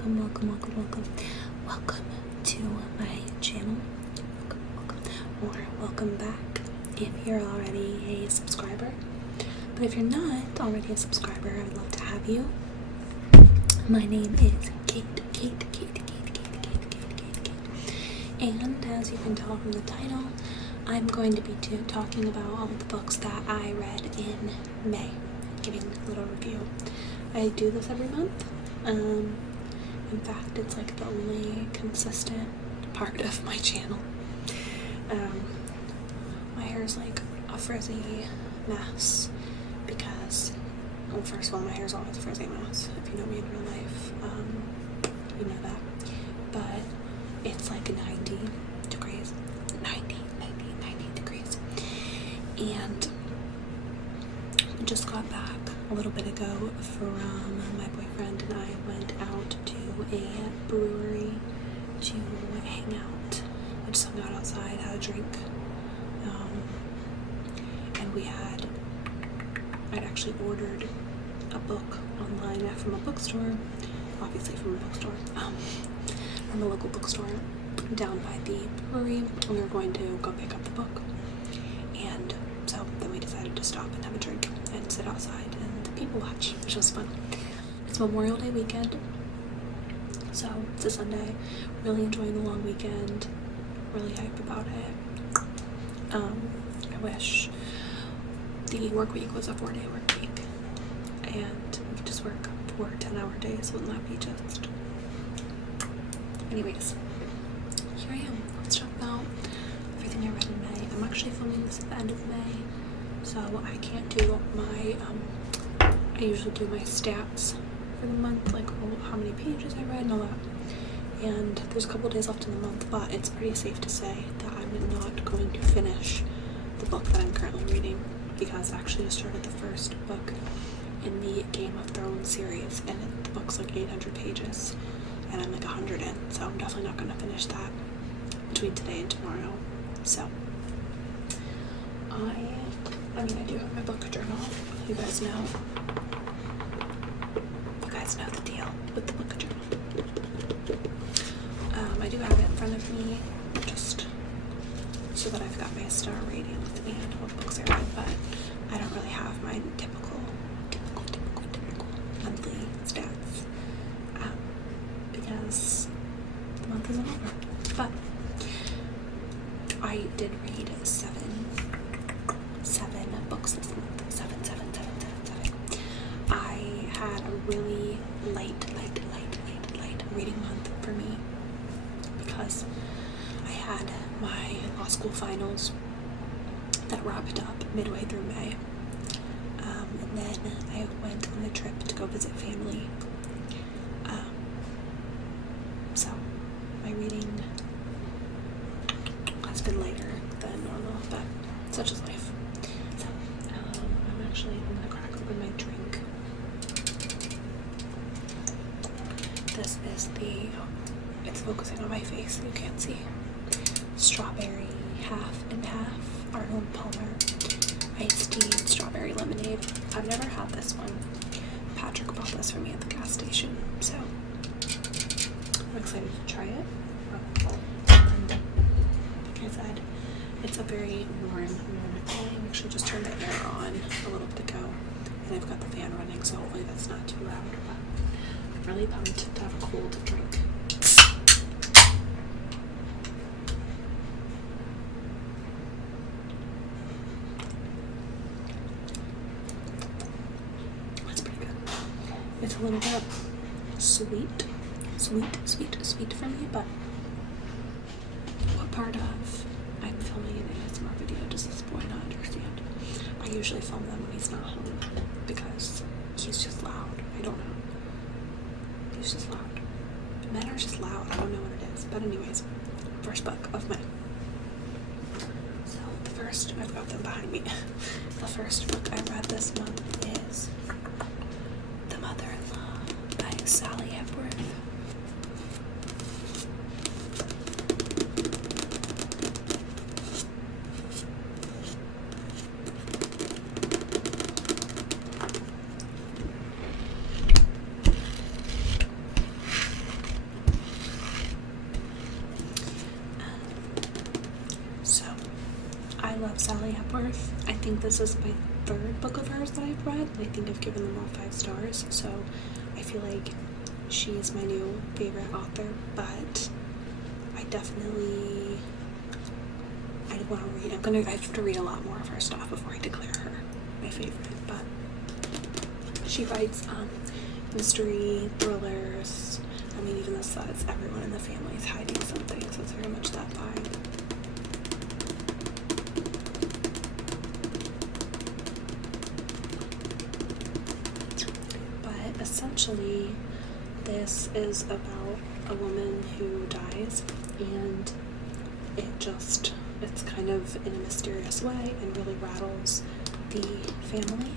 Welcome to my channel. Welcome back if you're already a subscriber. But if you're not already a subscriber, I would love to have you. My name is Kate. And as you can tell from the title, I'm going to be talking about all of the books that I read in May, giving a little review. I do this every month. In fact, it's like the only consistent part of my channel. My hair is like a frizzy mess because, well, first of all, my hair is always a frizzy mess. If you know me in real life, you know that. But it's like 90 degrees. 90 degrees. And I just got back a little bit ago from my boyfriend and I went out to a brewery to hang out. We just hung out outside, had a drink, and I'd actually ordered a book online from a bookstore, obviously from a bookstore, from a local bookstore down by the brewery, and we were going to go pick up the book. And so then we decided to stop and have a drink and sit outside and people watch, which was fun. It's Memorial Day weekend, so it's a Sunday. Really enjoying the long weekend. Really hyped about it. I wish the work week was a 4-day work week and we could just work 4 10-hour days. Wouldn't that be just? Anyways, here I am. Let's talk about everything I read in May. I'm actually filming this at the end of May, so I can't do my, I usually do my stats for the month, like how many pages I read and all that. And there's a couple days left in the month, but it's pretty safe to say that I'm not going to finish the book that I'm currently reading, because I actually just started the first book in the Game of Thrones series, and the book's like 800 pages, and I'm like 100 in, so I'm definitely not going to finish that between today and tomorrow. So I mean, I do have my book journal. You guys know the deal with the book journal. I do have it in front of me just so that I've got my star ratings and what books I read, but I don't really have my typical monthly stats because the month isn't over. But I did read seven books this month. Seven. I had a really light reading month for me because I had my law school finals that wrapped up midway through May, and then I went on a trip to go visit family, so my reading has been lighter than normal, but such is life. So I'm gonna crack open my drink. This is it's focusing on my face, you can't see. Strawberry half and half, Arnold Palmer iced tea, strawberry lemonade. I've never had this one. Patrick bought this for me at the gas station, so I'm excited to try it. And like I said, it's a very warm morning. I actually just turned the air on a little bit ago, and I've got the fan running, so hopefully that's not too loud. But I'm really pumped to have a cold drink. It's a little bit sweet for me, but what part of I'm filming an ASMR video does this boy not understand? I usually film them when he's not home because he's just loud. I don't know. He's just loud. Men are just loud. I don't know what it is. But anyways, first book of May. So I've got them behind me. The first book I read this month is The Mother-in-Law by Sally Hepworth. think this is my third book of hers that I've read, and I think I've given them all 5 stars, so I feel like she is my new favorite author, but I want to read. I have to read a lot more of her stuff before I declare her my favorite, but she writes mystery, thrillers. I mean, even this says everyone in the family is hiding something, so it's very much that vibe. But essentially, this is about a woman who dies, and it's kind of in a mysterious way and really rattles the family.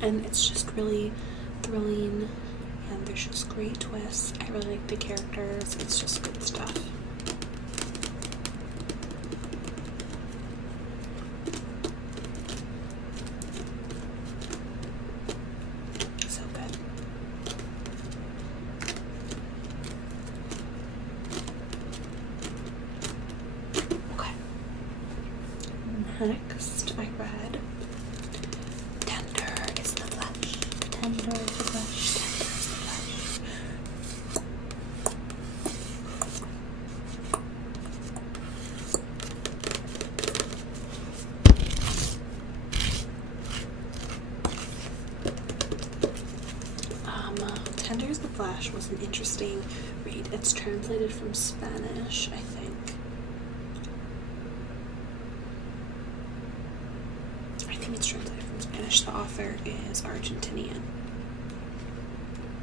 And it's just really thrilling, and there's just great twists. I really like the characters. It's just good stuff. So good. Okay. Next, I read Tender is the Flesh. Tender is the Flesh. Tender is the Flesh. Tender is the Flesh was an interesting read. It's translated from Spanish, I think. It's translated from Spanish. The author is Argentinian,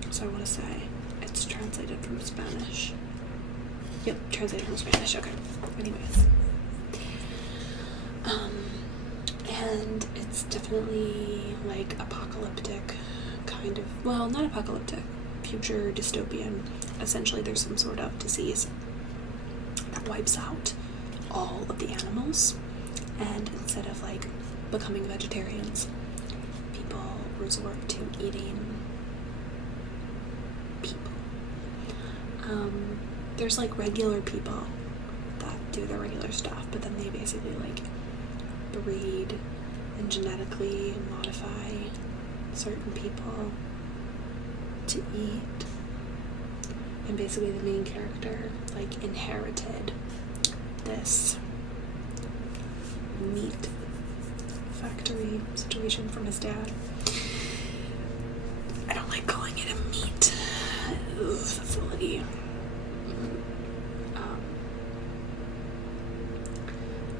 so I want to say it's translated from Spanish. Yep, translated from Spanish. Okay. Anyways, and it's definitely like apocalyptic, kind of. Well, not apocalyptic, future dystopian. Essentially, there's some sort of disease that wipes out all of the animals, and instead of like becoming vegetarians, people resort to eating people. There's like regular people that do their regular stuff, but then they basically like breed and genetically modify certain people to eat. And basically the main character like inherited this meat factory situation from his dad. I don't like calling it a meat facility.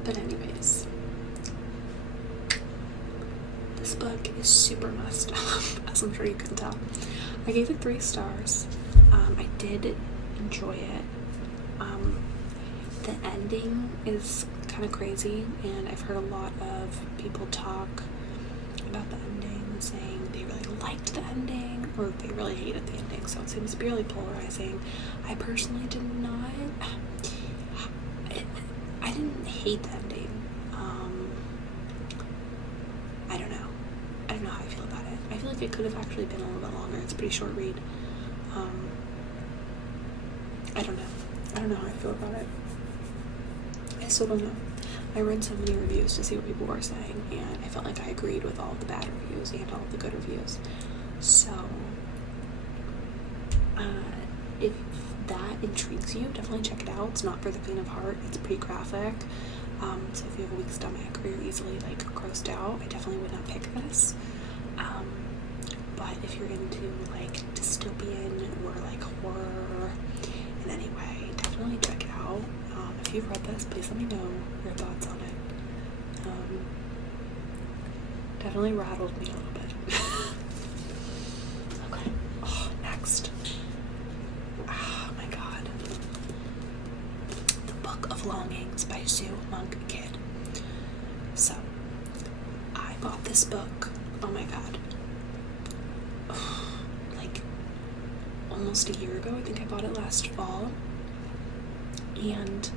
But anyways, this book is super messed up, as I'm sure you can tell. I gave it 3 stars. I did enjoy it. The ending is kind of crazy, and I've heard a lot of people talk about the ending, saying they really liked the ending or they really hated the ending, so it seems to be really polarizing. I personally did not. I didn't hate the ending. I don't know. I don't know how I feel about it. I feel like it could have actually been a little bit longer. It's a pretty short read. I don't know. I don't know how I feel about it. I still don't know. I read so many reviews to see what people were saying, and I felt like I agreed with all the bad reviews and all the good reviews. So, if that intrigues you, definitely check it out. It's not for the faint of heart. It's pretty graphic. So if you have a weak stomach or you're easily like grossed out, I definitely would not pick this. But if you're into like dystopian or like horror in any way, definitely check it out. If you've read this, please let me know your thoughts on it. Definitely rattled me a little bit. Okay. Oh, next. Oh my god. The Book of Longings by Sue Monk Kidd. So, I bought this book. Oh my god. Like almost a year ago. I think I bought it last fall. And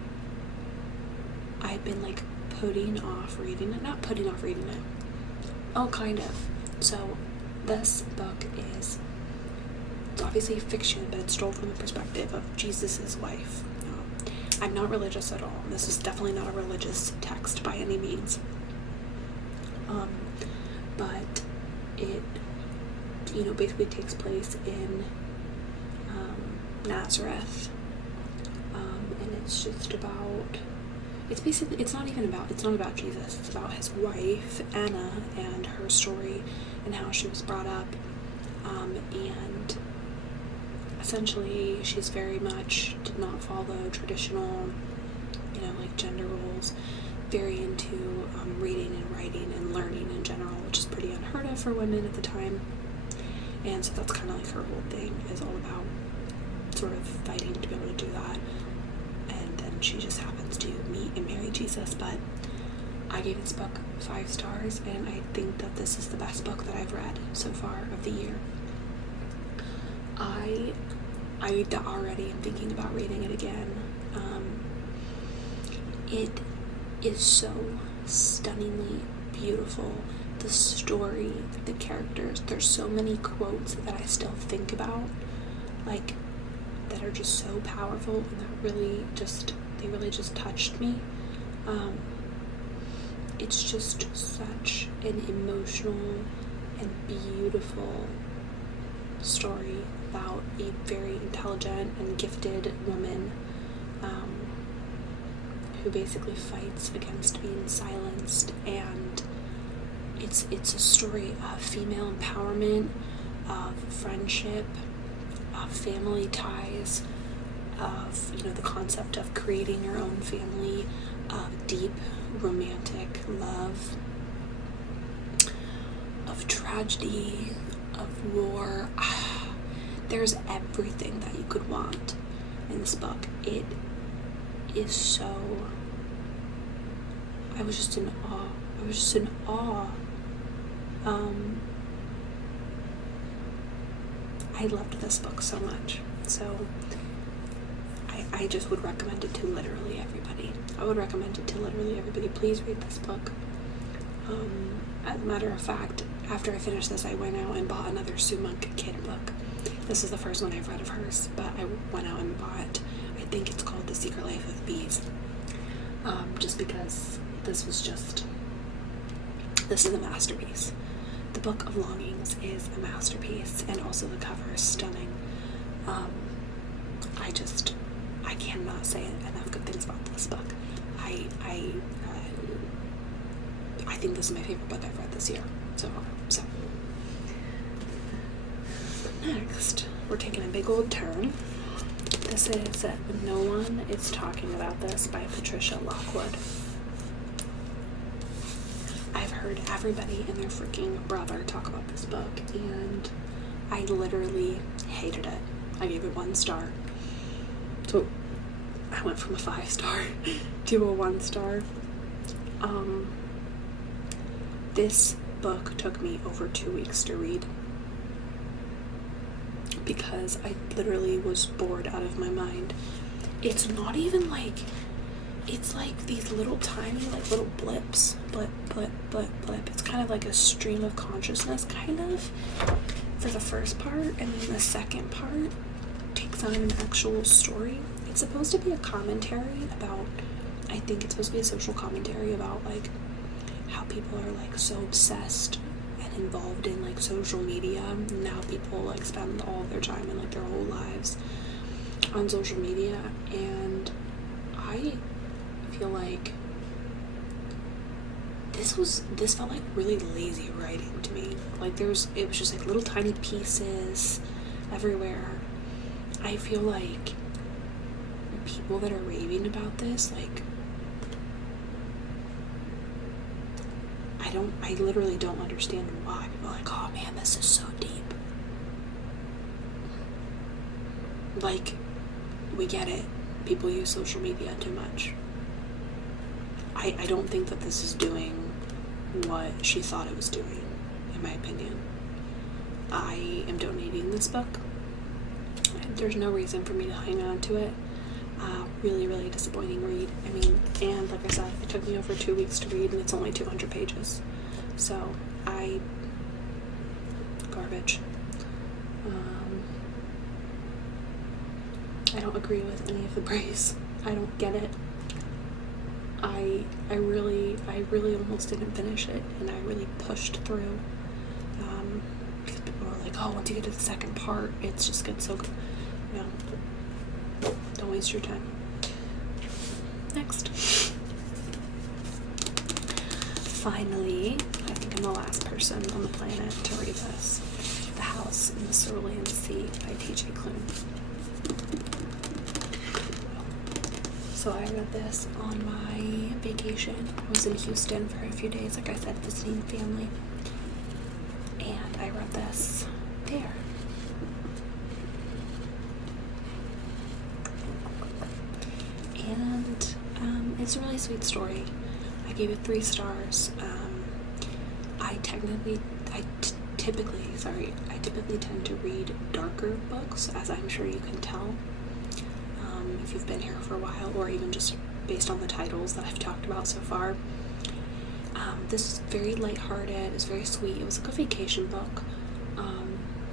I've been like putting off reading it. Not putting off reading it. Oh, kind of. So This book is, it's obviously fiction, but it's told from the perspective of Jesus' wife. I'm not religious at all. This is definitely not a religious text by any means. But it, basically takes place in Nazareth. And it's just about, it's not about Jesus. It's about his wife, Anna, and her story and how she was brought up. And essentially she's very much did not follow traditional, gender roles, very into reading and writing and learning in general, which is pretty unheard of for women at the time. And so that's kind of like her whole thing is all about sort of fighting to be able to do that. And then she just happens to meet and marry Jesus. But I gave this book 5 stars, and I think that this is the best book that I've read so far of the year. I already am thinking about reading it again. It is so stunningly beautiful. The story, the characters, there's so many quotes that I still think about, that are just so powerful and that really just touched me. It's just such an emotional and beautiful story about a very intelligent and gifted woman who basically fights against being silenced, and it's a story of female empowerment, of friendship, of family ties, of the concept of creating your own family, of deep romantic love, of tragedy, of war. There's everything that you could want in this book. It is so, I was just in awe. I loved this book so much. So I just would recommend it to literally everybody. Please read this book. As a matter of fact, after I finished this, I went out and bought another Sue Monk kid book. This is the first one I've read of hers, but I went out and bought, I think it's called The Secret Life of Bees. Just because this is a masterpiece. The Book of Longings is a masterpiece, and also the cover is stunning. I cannot say enough good things about this book. I think this is my favorite book I've read this year. So next, we're taking a big old turn. This is No One Is Talking About This by Patricia Lockwood. I've heard everybody and their freaking brother talk about this book, and I literally hated it. I gave it 1 star. So I went from a 5-star to a 1-star. This book took me over 2 weeks to read because I literally was bored out of my mind. It's not even it's like these little tiny little blips, blip. It's kind of like a stream of consciousness kind of for the first part, and then the second part takes on an actual story. It's supposed to be a commentary about, I think it's supposed to be a social commentary about how people are so obsessed and involved in social media. Now people spend all of their time and their whole lives on social media, and I feel like this felt like really lazy writing to me. It was just little tiny pieces everywhere. I feel like people that are raving about this, I literally don't understand why. People are oh man, this is so deep. We get it. People use social media too much. I don't think that this is doing what she thought it was doing, in my opinion. I am donating this book. There's no reason for me to hang on to it. Really, really disappointing read. And like I said, it took me over 2 weeks to read, and it's only 200 pages. So I go garbage. I don't agree with any of the praise. I don't get it. I really almost didn't finish it, and I really pushed through. Because people were like, oh, once you get to the second part, it just gets so good. No. Don't waste your time. Next. Finally, I think I'm the last person on the planet to read this. The House in the Cerulean Sea by T.J. Klune. So I read this on my vacation. I was in Houston for a few days, like I said, visiting family. And I read this there. And it's a really sweet story. I gave it 3 stars. I typically tend to read darker books, as I'm sure you can tell. If you've been here for a while, or even just based on the titles that I've talked about so far. This is very lighthearted, it was very sweet, it was like a vacation book.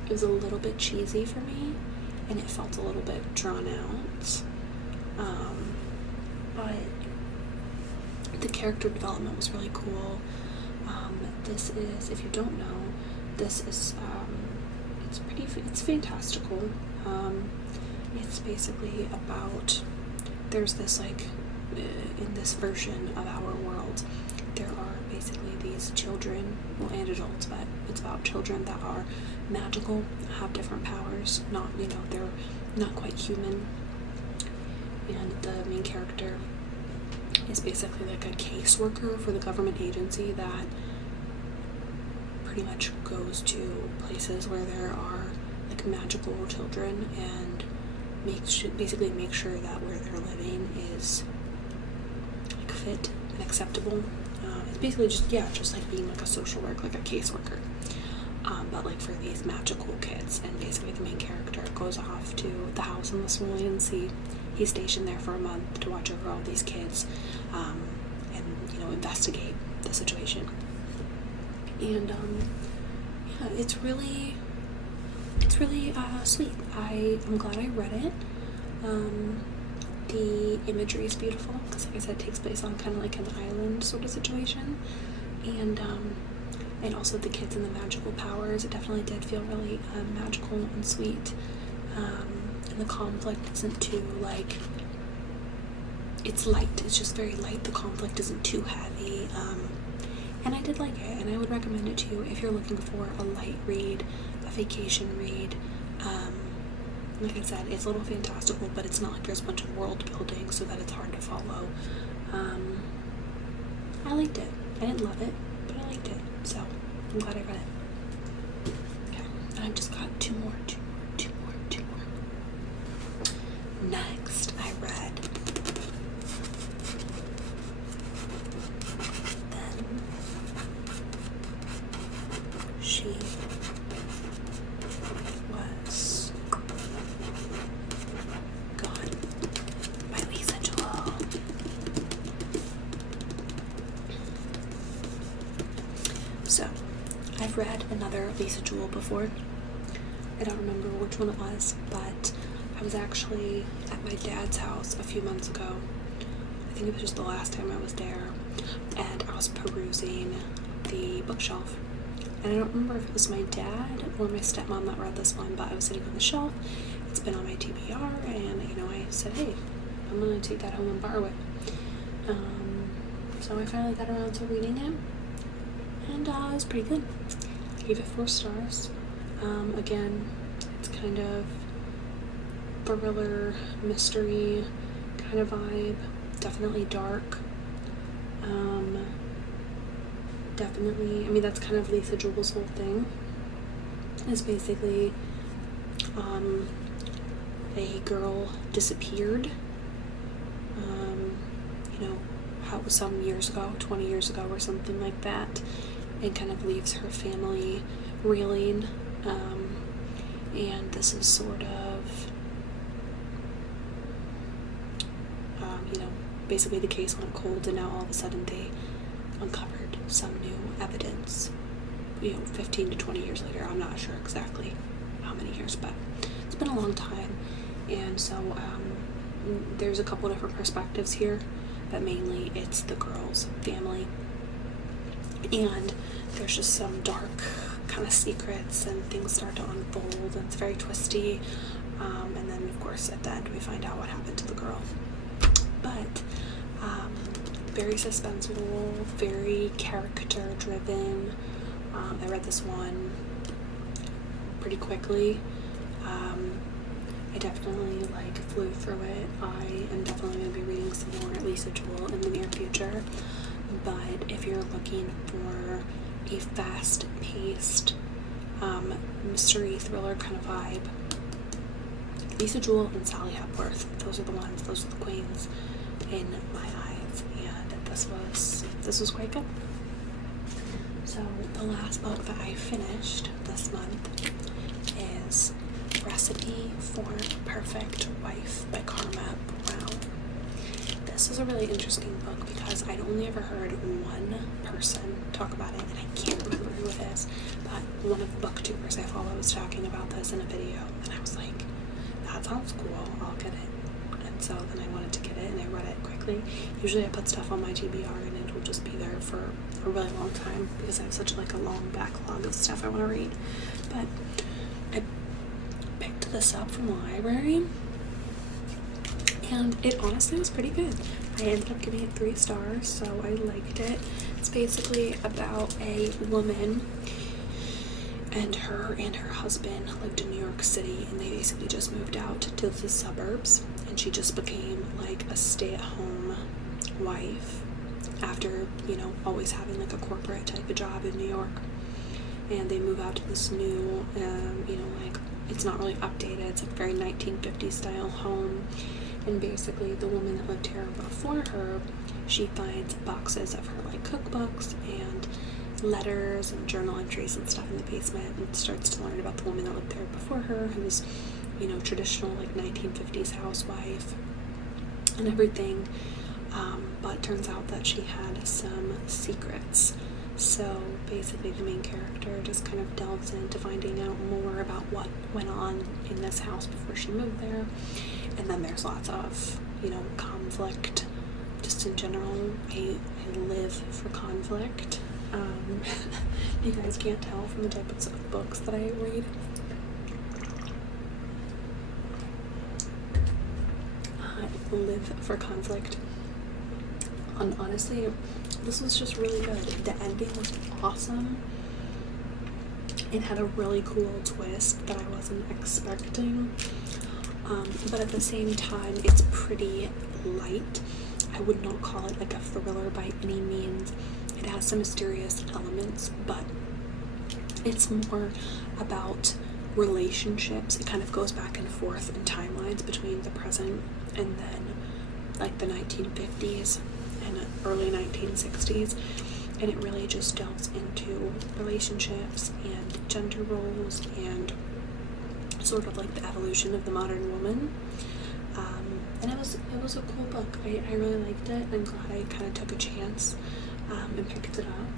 It was a little bit cheesy for me, and it felt a little bit drawn out. But the character development was really cool. This is, if you don't know, this is, it's fantastical. It's basically about, there's this in this version of our world, there are basically these children, and adults, but it's about children that are magical, have different powers, they're not quite human, and the main character is basically like a caseworker for the government agency that pretty much goes to places where there are like magical children and make sure that where they're living is like fit and acceptable. It's basically just like being like a social worker, like a caseworker, but like for these magical kids. And basically the main character goes off to the house in the Cerulean Sea. He's stationed there for a month to watch over all these kids, and investigate the situation. And it's really sweet. I'm glad I read it. The imagery is beautiful because, like I said, it takes place on kind of like an island sort of situation, and also the kids and the magical powers. It definitely did feel really magical and sweet. And the conflict isn't too it's light. It's just very light. The conflict isn't too heavy. And I did like it, and I would recommend it to you if you're looking for a light read, a vacation read. Like I said, it's a little fantastical, but it's not like there's a bunch of world building so that it's hard to follow. I liked it. I didn't love it, but I liked it. So I'm glad I read it. Okay, I've just got two more. Next, I read Then She Was Gone by Lisa Joel. So, I've read another Lisa Joel before. I don't remember which one it was, but I was actually at my dad's house a few months ago. I think it was just the last time I was there, and I was perusing the bookshelf. And I don't remember if it was my dad or my stepmom that read this one, but I was sitting on the shelf. It's been on my TBR, and I said, hey, I'm gonna take that home and borrow it. So I finally got around to reading it, and it was pretty good. I gave it 4 stars. Again, it's kind of thriller, mystery kind of vibe. Definitely dark. Definitely, that's kind of Lisa Joel's whole thing. It's basically a girl disappeared, how it was some years ago, 20 years ago or something like that, and kind of leaves her family reeling. And this is sort of basically the case went cold, and now all of a sudden they uncovered some new evidence 15 to 20 years later. I'm not sure exactly how many years, but it's been a long time. And so there's a couple different perspectives here, but mainly it's the girl's family. And there's just some dark kind of secrets, and things start to unfold, and it's very twisty. And then, of course, at the end, we find out what happened to the girl. But very suspenseful, very character-driven. I read this one pretty quickly. I definitely flew through it. I am definitely going to be reading some more Lisa Jewell in the near future. But if you're looking for a fast-paced mystery thriller kind of vibe, Lisa Jewell and Sally Hepworth, those are the ones, those are the queens in my eyes, and this was quite good. So the last book that I finished this month is Recipe for a Perfect Wife by Karma Brown. This is a really interesting book because I'd only ever heard one person talk about it, and I can't remember who it is, but one of the booktubers I follow was talking about this in a video, and I was like, that sounds cool, I'll get it. And so then I wanted to get it, and I read it quickly. Usually I put stuff on my TBR and it will just be there for a really long time because I have such a long backlog of stuff I want to read. But I picked this up from the library, and it honestly was pretty good. I ended up giving it 3 stars, so I liked it. It's basically about a woman, and her husband lived in New York City, and they basically just moved out to the suburbs, and she just became a stay-at-home wife after, always having a corporate type of job in New York. And they move out to this new, it's not really updated, it's a very 1950s style home. And basically the woman that lived here before her, she finds boxes of her cookbooks and letters and journal entries and stuff in the basement, and starts to learn about the woman that lived there before her, who was, traditional 1950s housewife and everything. But turns out that she had some secrets. So basically the main character just kind of delves into finding out more about what went on in this house before she moved there. And then there's lots of, conflict. Just in general, I live for conflict. You guys can't tell from the types of books that I read. I live for conflict. And honestly, this was just really good. The ending was awesome. It had a really cool twist that I wasn't expecting. But at the same time, it's pretty light. I would not call it a thriller by any means. It has some mysterious elements, but it's more about relationships. It kind of goes back and forth in timelines between the present and then the 1950s and early 1960s, and it really just delves into relationships and gender roles and sort of the evolution of the modern woman. And it was a cool book. I really liked it. I'm glad I kind of took a chance and picked it up.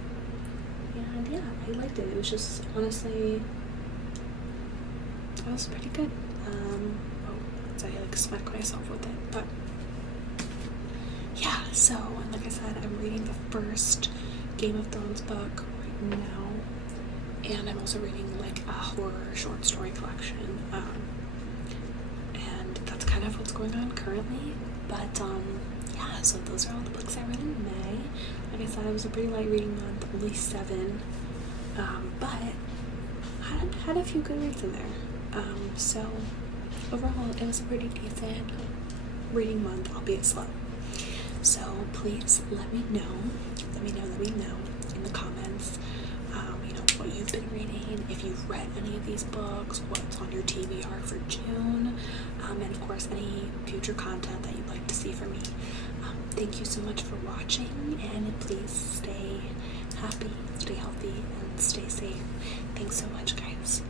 And yeah, I liked it. It was just, honestly, it was pretty good. So I smacked myself with it. But yeah, so, and like I said, I'm reading the first Game of Thrones book right now. And I'm also reading a horror short story collection. And that's kind of what's going on currently. But yeah, so those are all the books I read in May. Like I said, it was a pretty light reading month, only 7. But had a few good reads in there. So overall, it was a pretty decent reading month, albeit slow. So please let me know in the comments, what you've been reading, if you've read any of these books, what's on your TBR for June, and of course any future content that you'd like to see from me. Thank you so much for watching, and please stay happy, stay healthy, and stay safe. Thanks so much, guys.